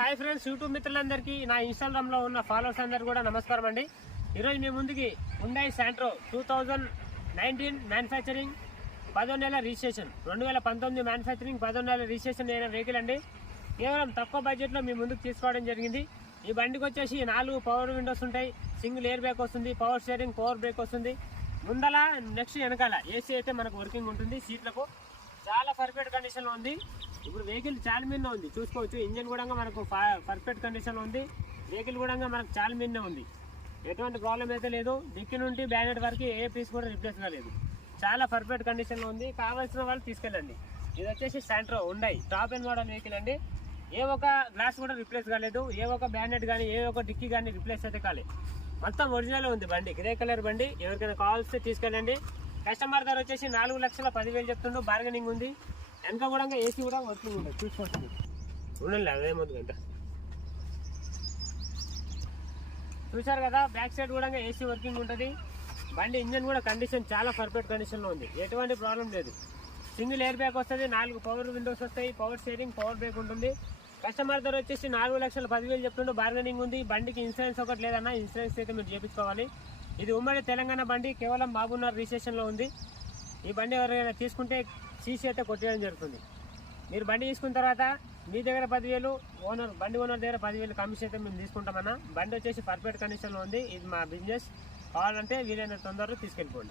Hi friends, YouTube మిత్రులందరికీ, నా ఇన్స్టాగ్రామ్లో ఉన్న ఫాలోవర్స్ అందరికీ కూడా నమస్కారం అండి. ఈరోజు మీ ముందుకి హుండై శాంట్రో 2019 మ్యానుఫ్యాక్చరింగ్ 10వ నెల రిజిస్ట్రేషన్, 2019 మ్యానుఫ్యాక్చరింగ్ 10వ నెల రిజిస్ట్రేషన్ అయిన వెహికల్ అండి. కేవలం తక్కువ బడ్జెట్లో మీ ముందుకు తీసుకోవడం జరిగింది. ఈ బండికి వచ్చేసి 4 పవర్ విండోస్ ఉంటాయి, సింగిల్ ఎయిర్ బ్యాగ్ వస్తుంది, పవర్ స్టీరింగ్, పవర్ బ్రేక్ వస్తుంది. ముందల నెక్స్ట్ వెనకాల ఏసీ అయితే మనకు వర్కింగ్ ఉంటుంది. సీట్లకు చాలా పర్ఫెక్ట్ కండిషన్లో ఉంది. ఇప్పుడు వెహికల్ చాలా మీద ఉంది, చూసుకోవచ్చు. ఇంజిన్ కూడా మనకు పర్ఫెక్ట్ కండిషన్లో ఉంది. వెహికల్ కూడా మనకు చాలా మీద ఉంది, ఎటువంటి ప్రాబ్లం అయితే లేదు. డిక్కీ నుండి బ్యానెట్ వరకు ఏ పీస్ కూడా రిప్లేస్ కాలేదు, చాలా పర్ఫెక్ట్ కండిషన్లో ఉంది. కావాల్సిన వాళ్ళు తీసుకెళ్ళండి. ఇది వచ్చేసి Santro Hyundai top end model vehicle అండి. ఏ ఒక గ్లాస్ కూడా రిప్లేస్ కాలేదు, ఏ ఒక బ్యానెట్ కానీ ఏ ఒక డిక్కీ కానీ రిప్లేస్ అయితే కాలేదు. మొత్తం ఒరిజినల్ ఉంది బండి, గ్రే కలర్ బండి. ఎవరికైనా కావాల్సి తీసుకెళ్ళండి. కస్టమర్ ధర వచ్చేసి 4,10,000 చెప్తుండ్రు, బార్గెనింగ్ ఉంది. వెనక కూడా ఏసీ కూడా వర్కింగ్ ఉంటుంది, చూసుకోవచ్చు. ఉండండి, అదేమవుతుంది గంట. చూసారు కదా, బ్యాక్ సైడ్ కూడా ఏసీ వర్కింగ్ ఉంటుంది. బండి ఇంజన్ కూడా కండిషన్ చాలా పర్ఫెక్ట్ కండిషన్లో ఉంది, ఎటువంటి ప్రాబ్లం లేదు. సింగిల్ ఎయిర్ బ్యాగ్ వస్తుంది, 4 పవర్ విండోస్ వస్తాయి, పవర్ స్టీరింగ్, పవర్ బ్రేక్ ఉంటుంది. కస్టమర్ ధర వచ్చేసి 4,10,000 చెప్తుండ్రు, బార్గెనింగ్ ఉంది. బండికి ఇన్సూరెన్స్ ఒకటి లేదన్నా, ఇన్సూరెన్స్ అయితే మీరు చేయించుకోవాలి. ఇది ఉమ్మడి తెలంగాణ బండి, కేవలం బాబున్నర్ రిజిస్ట్రేషన్లో ఉంది. ఈ బండి ఎవరైనా తీసుకుంటే సీసీ అయితే కొట్టేయడం జరుగుతుంది. మీరు బండి తీసుకున్న తర్వాత మీ దగ్గర 10,000, బండి ఓనర్ దగ్గర 10,000 కమిషన్ అయితే మేము తీసుకుంటామన్నా. బండి వచ్చేసి పర్ఫెక్ట్ కండిషన్లో ఉంది. ఇది మా బిజినెస్. కావాలంటే వీలైన తొందరలో తీసుకెళ్ళిపోండి.